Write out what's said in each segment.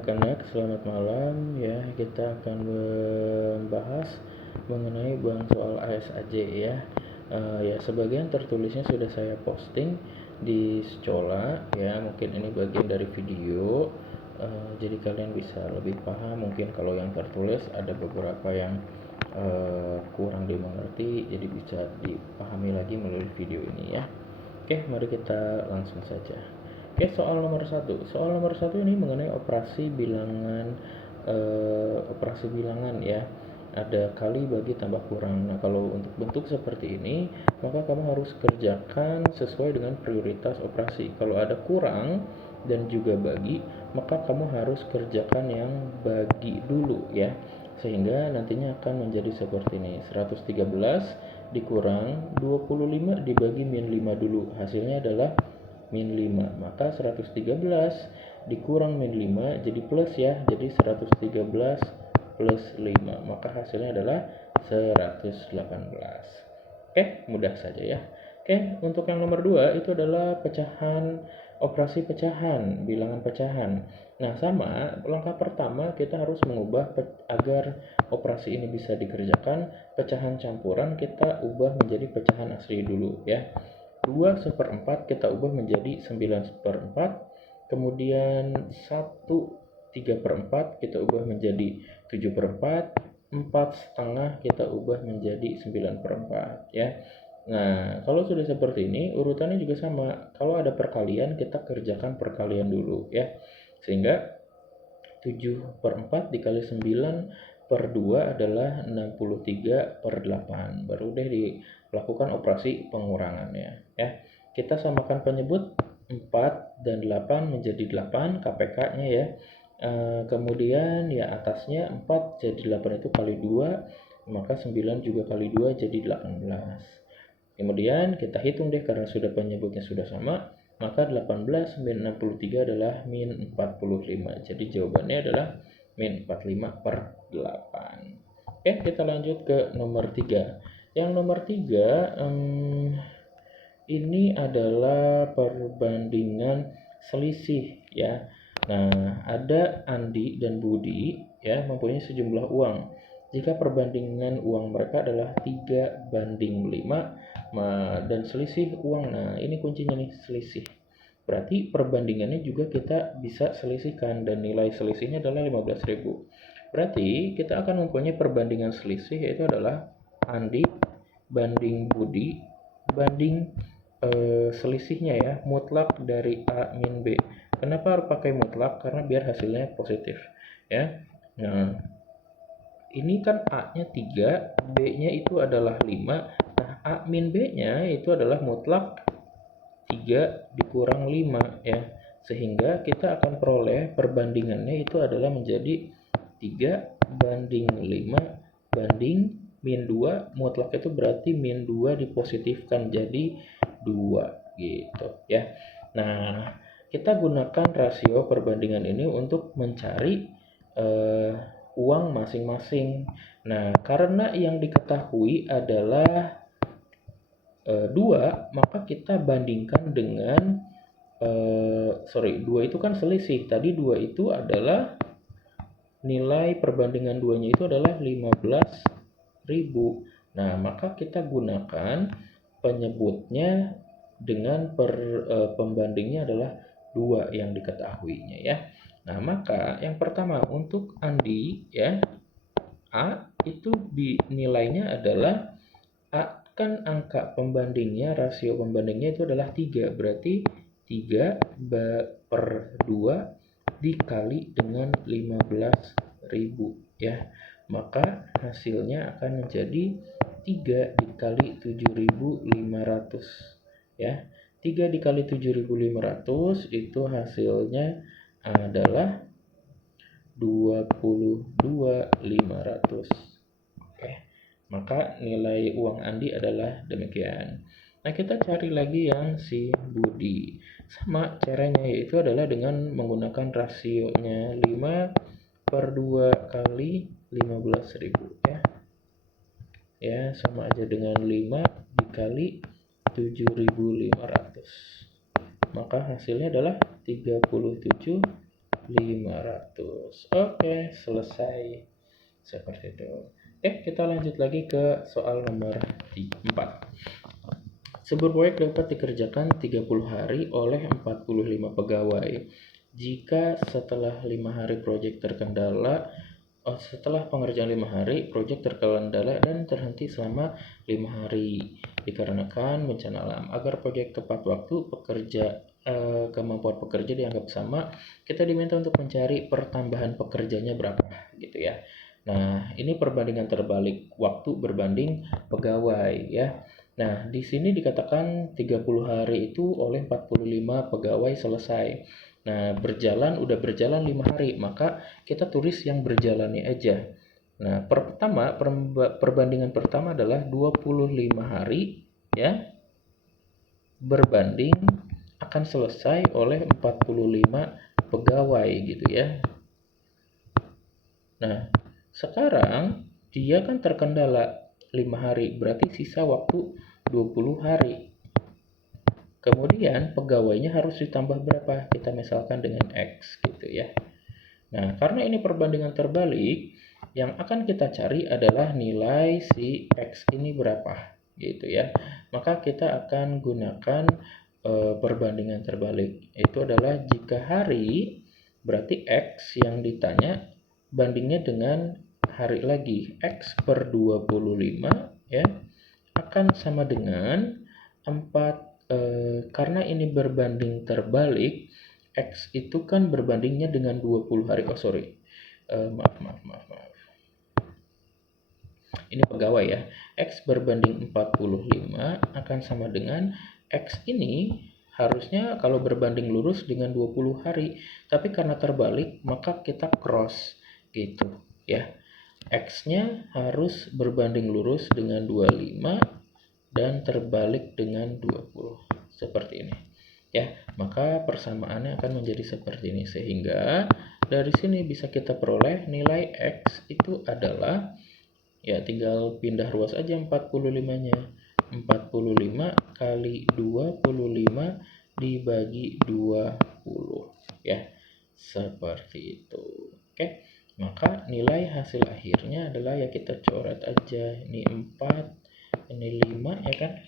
anak-anak, selamat malam ya. Kita akan membahas mengenai bahan soal ASAJ ya. Ya, sebagian tertulisnya sudah saya posting di Secola ya. Mungkin ini bagian dari video. Jadi kalian bisa lebih paham. Mungkin kalau yang tertulis ada beberapa yang kurang dimengerti, jadi bisa dipahami lagi melalui video ini ya. Oke, mari kita langsung saja. Oke, soal nomor 1. Soal nomor 1 ini mengenai operasi bilangan ya. Ada kali, bagi, tambah, kurang. Nah, kalau untuk bentuk seperti ini, maka kamu harus kerjakan sesuai dengan prioritas operasi. Kalau ada kurang dan juga bagi, maka kamu harus kerjakan yang bagi dulu ya. Sehingga nantinya akan menjadi seperti ini. 113 dikurang 25 dibagi min 5 dulu. Hasilnya adalah min 5. Maka 113 dikurang min 5 jadi plus ya. Jadi 113 plus 5. Maka hasilnya adalah 118. Oke, mudah saja ya. Oke, untuk yang nomor 2 itu adalah pecahan, operasi pecahan, bilangan pecahan. Nah, sama, langkah pertama kita harus mengubah agar operasi ini bisa dikerjakan. Pecahan campuran kita ubah menjadi pecahan asli dulu ya. 2/4 kita ubah menjadi 9/4. Kemudian 1/3 kita ubah menjadi 7/4. 4/2 kita ubah menjadi 9/4 ya. Nah, kalau sudah seperti ini, urutannya juga sama. Kalau ada perkalian, kita kerjakan perkalian dulu ya. Sehingga 7/4 dikali 9/2 adalah 63/8. Baru deh dilakukan operasi pengurangannya ya. Kita samakan penyebut 4 dan 8 menjadi 8 KPK-nya ya. Kemudian ya atasnya 4 jadi 8 itu kali 2, maka 9 juga kali 2 jadi 18. Kemudian kita hitung deh, karena sudah penyebutnya sudah sama, maka 18 min 63 adalah min 45. Jadi jawabannya adalah min 45/8. Oke, kita lanjut ke nomor 3. Yang nomor 3 ini adalah perbandingan selisih ya. Nah, ada Andi dan Budi ya mempunyai sejumlah uang. Jika perbandingan uang mereka adalah 3/5 dan selisih uang, nah ini kuncinya nih, selisih. Berarti perbandingannya juga kita bisa selisihkan dan nilai selisihnya adalah 15.000. Berarti kita akan mempunyai perbandingan selisih, yaitu adalah Andi banding Budi banding selisihnya ya, mutlak dari A min B. Kenapa harus pakai mutlak? Karena biar hasilnya positif ya. Nah, ini kan A-nya 3, B-nya itu adalah 5. Nah, A min B-nya itu adalah mutlak 3 dikurang 5 ya. Sehingga kita akan peroleh perbandingannya itu adalah menjadi 3/5 banding min 2. Mutlak itu berarti min 2 dipositifkan jadi 2 gitu ya. Nah, kita gunakan rasio perbandingan ini untuk mencari uang masing-masing. Nah, karena yang diketahui adalah 2, maka kita bandingkan dengan 2 itu kan selisih. Tadi 2 itu adalah nilai perbandingan 2-nya itu adalah 15.000. Nah, maka kita gunakan penyebutnya dengan pembandingnya adalah 2 yang diketahuinya ya. Nah, maka yang pertama untuk Andi ya, A itu nilainya adalah A kan angka pembandingnya, rasio pembandingnya itu adalah 3. Berarti 3/2 dikali dengan 15.000 ya. Maka hasilnya akan menjadi 3 dikali 7.500 ya. 3 dikali 7.500 itu hasilnya adalah 22.500. Oke. Maka nilai uang Andi adalah demikian. Nah, kita cari lagi yang si Budi. Sama caranya, yaitu adalah dengan menggunakan rasionya 5/2 kali 15.000 ya. Ya, sama aja dengan 5 dikali 7.500. Maka hasilnya adalah 37.500 500. Oke, selesai. Seperti itu. Kita lanjut lagi ke soal nomor 4. Sebuah proyek dapat dikerjakan 30 hari oleh 45 pegawai. Jika setelah 5 hari proyek terkendala, setelah pengerjaan 5 hari, proyek terkendala dan terhenti selama 5 hari dikarenakan bencana alam. Agar proyek tepat waktu, kemampuan pekerja dianggap sama, kita diminta untuk mencari pertambahan pekerjanya berapa, gitu ya. Nah, ini perbandingan terbalik waktu berbanding pegawai ya. Nah, di sini dikatakan 30 hari itu oleh 45 pegawai selesai. Nah, udah berjalan 5 hari, maka kita tulis yang berjalannya aja. Nah, perbandingan pertama adalah 25 hari ya berbanding akan selesai oleh 45 pegawai gitu ya. Nah, sekarang dia kan terkendala 5 hari, berarti sisa waktu 20 hari. Kemudian pegawainya harus ditambah berapa? Kita misalkan dengan X gitu ya. Nah, karena ini perbandingan terbalik, yang akan kita cari adalah nilai si X ini berapa gitu ya. Maka kita akan gunakan perbandingan terbalik. Itu adalah jika hari, berarti X yang ditanya bandingnya dengan hari lagi. X per 25 ya akan sama dengan 4. Karena ini berbanding terbalik, X itu kan berbandingnya dengan 20 hari. Maaf. Ini pegawai ya. X berbanding 45 akan sama dengan X ini harusnya kalau berbanding lurus dengan 20 hari. Tapi karena terbalik, maka kita cross gitu ya. X-nya harus berbanding lurus dengan 25 dan terbalik dengan 20 seperti ini ya. Maka persamaannya akan menjadi seperti ini, sehingga dari sini bisa kita peroleh nilai X itu adalah ya tinggal pindah ruas aja 45-nya. 45 kali 25 dibagi 20 ya, seperti itu. Oke, maka nilai hasil akhirnya adalah ya kita coret aja, ini 4, ini 5 ya kan,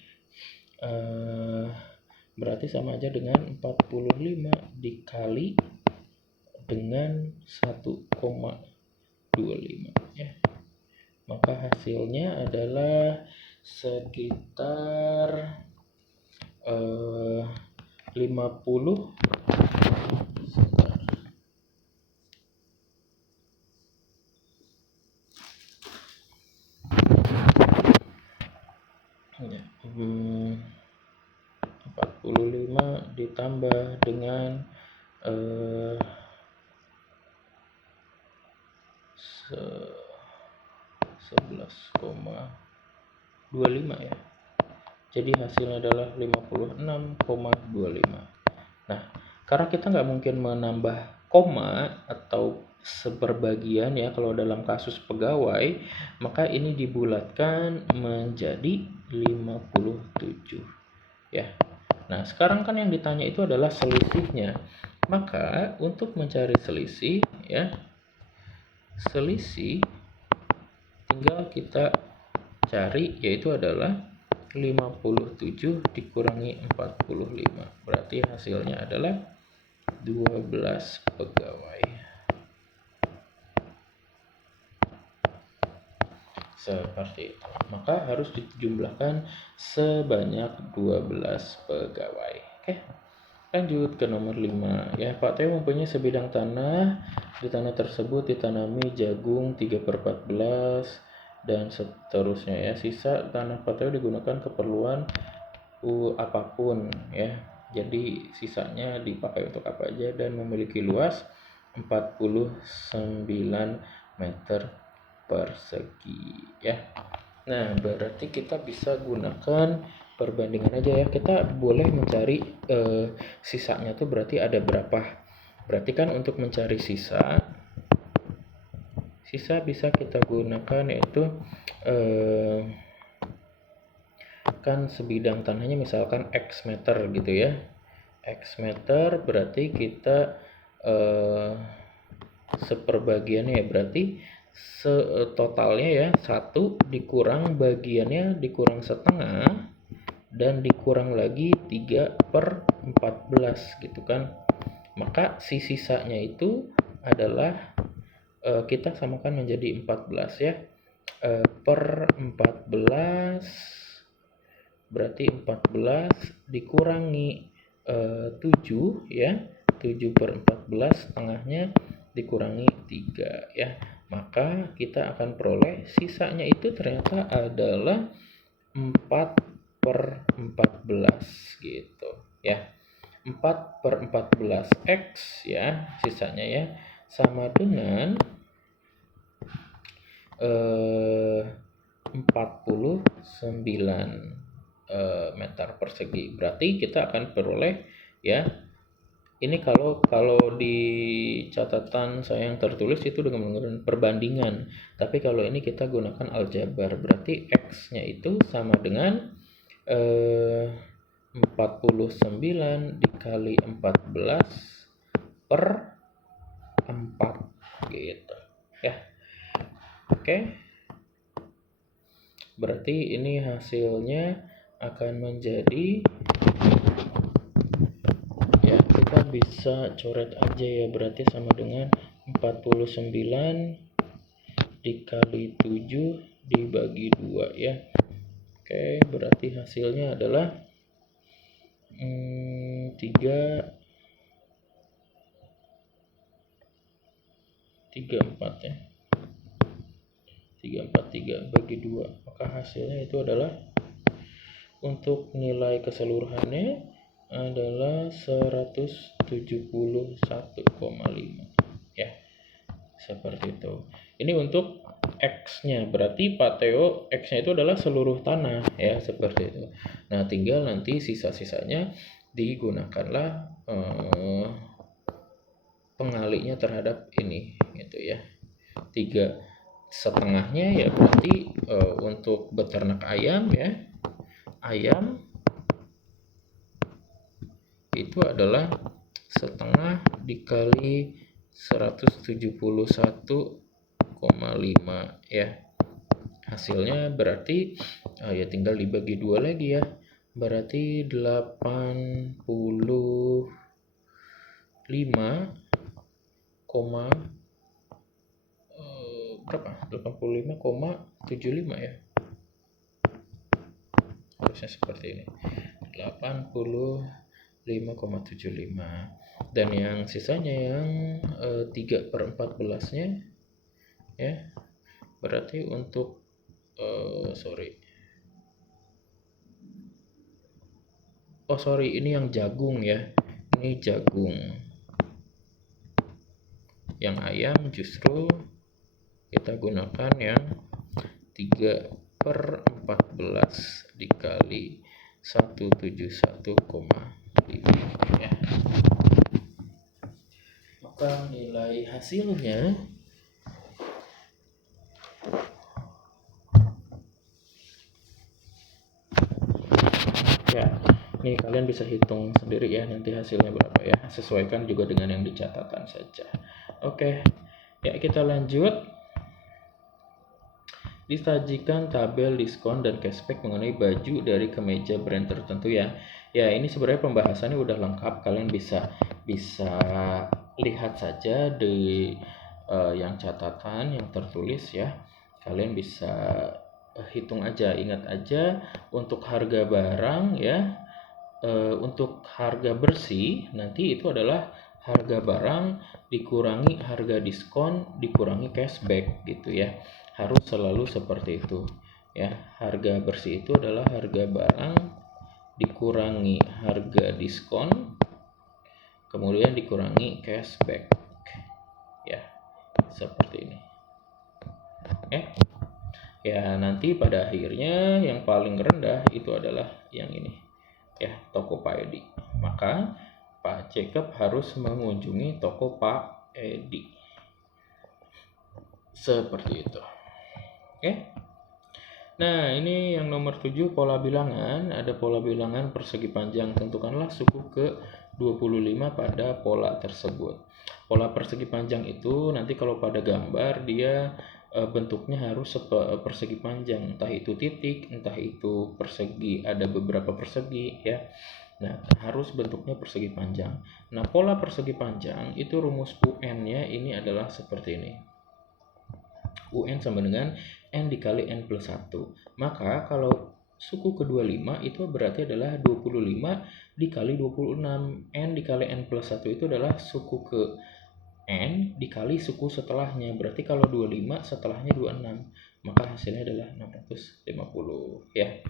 berarti sama aja dengan 45 dikali dengan 1,25 ya. Maka hasilnya adalah sekitar 50 45 ditambah dengan 11,25 ya. Jadi hasilnya adalah 56,25. Nah, karena kita nggak mungkin menambah koma atau seperbagian ya kalau dalam kasus pegawai, maka ini dibulatkan menjadi 57 ya. Nah, sekarang kan yang ditanya itu adalah selisihnya. Maka untuk mencari selisih ya, selisih tinggal kita cari, yaitu adalah 57 dikurangi 45. Berarti hasilnya adalah 12 pegawai. Seperti itu. Maka harus dijumlahkan sebanyak 12 pegawai. Oke. Lanjut ke nomor 5 ya. Pak Teo mempunyai sebidang tanah. Di tanah tersebut ditanami jagung 3/14 dan seterusnya ya. Sisa tanah Pak Teo digunakan keperluan apapun ya. Jadi sisanya dipakai untuk apa aja dan memiliki luas 49 meter persegi ya. Nah, berarti kita bisa gunakan perbandingan aja ya. Kita boleh mencari sisanya tuh berarti ada berapa. Berarti kan untuk mencari sisa bisa kita gunakan yaitu kan sebidang tanahnya misalkan X meter gitu ya. X meter berarti kita seperbagiannya ya, berarti totalnya ya 1 dikurang bagiannya dikurang setengah dan dikurang lagi 3/14 gitu kan. Maka si sisanya itu adalah kita samakan menjadi 14 ya. Per 14 berarti 14 dikurangi 7 ya. 7/14 setengahnya dikurangi 3 ya. Maka kita akan peroleh sisanya itu ternyata adalah 4/14 gitu ya. 4/14 X ya sisanya ya, sama dengan 49 meter persegi. Berarti kita akan peroleh ya, ini kalau di catatan saya yang tertulis itu dengan menggunakan perbandingan, tapi kalau ini kita gunakan aljabar. Berarti X-nya itu sama dengan 49 dikali 14 per 4 gitu ya. Oke. Berarti ini hasilnya akan menjadi ya, kita bisa coret aja ya, berarti sama dengan 49 dikali 7 dibagi 2 ya. Oke, berarti hasilnya adalah 34 ya. 343 bagi 2. Maka hasilnya itu adalah untuk nilai keseluruhannya adalah 171,5 ya. Seperti itu. Ini untuk X-nya, berarti Pak Theo X-nya itu adalah seluruh tanah ya, seperti itu. Nah, tinggal nanti sisa-sisanya digunakanlah pengalinya terhadap ini gitu ya. 3/setengahnya ya, berarti untuk beternak ayam ya, ayam itu adalah setengah dikali 171,5 ya. Hasilnya berarti ya tinggal dibagi 2 lagi ya. Berarti 85, berapa? 85,75 ya. Harusnya seperti ini. 85,75. Dan yang sisanya yang 3/14-nya ya. Berarti untuk ini yang jagung ya. Ini jagung. Yang ayam justru kita gunakan yang 3/14 dikali 171,5 ya. Maka nilai hasilnya ya, nih kalian bisa hitung sendiri ya nanti hasilnya berapa ya. Sesuaikan juga dengan yang di catatan saja. Oke, ya kita lanjut. Disajikan tabel diskon dan cashback mengenai baju dari kemeja brand tertentu ya. Ya, ini sebenarnya pembahasannya udah lengkap. Kalian bisa lihat saja di yang catatan yang tertulis ya. Kalian bisa hitung aja, ingat aja untuk harga barang ya. Untuk harga bersih nanti itu adalah harga barang dikurangi harga diskon dikurangi cashback gitu ya. Harus selalu seperti itu ya. Harga bersih itu adalah harga barang dikurangi harga diskon kemudian dikurangi cashback ya, seperti ini ya. Nanti pada akhirnya yang paling rendah itu adalah yang ini ya, toko Pak Edi. Maka Pak Jacob harus mengunjungi toko Pak Edi seperti itu. Nah, ini yang nomor 7 pola bilangan. Ada pola bilangan persegi panjang. Tentukanlah suku ke 25 pada pola tersebut. Pola persegi panjang itu nanti kalau pada gambar dia bentuknya harus persegi panjang, entah itu titik, entah itu persegi, ada beberapa persegi ya. Nah, harus bentuknya persegi panjang. Nah, pola persegi panjang itu rumus UN-nya ini adalah seperti ini. UN sama dengan N dikali N plus 1. Maka kalau suku ke-25 itu berarti adalah 25 dikali 26. N dikali N plus 1 itu adalah suku ke N dikali suku setelahnya. Berarti kalau 25 setelahnya 26. Maka hasilnya adalah 650 ya.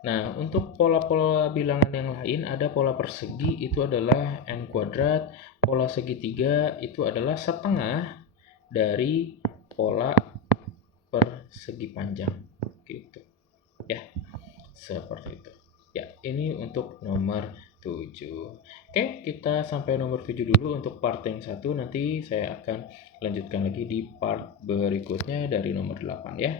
Nah, untuk pola-pola bilangan yang lain ada pola persegi itu adalah N kuadrat, pola segitiga itu adalah setengah dari pola persegi panjang gitu ya, seperti itu ya. Ini untuk nomor 7. Oke, kita sampai nomor 7 dulu untuk part yang satu. Nanti saya akan lanjutkan lagi di part berikutnya dari nomor 8 ya.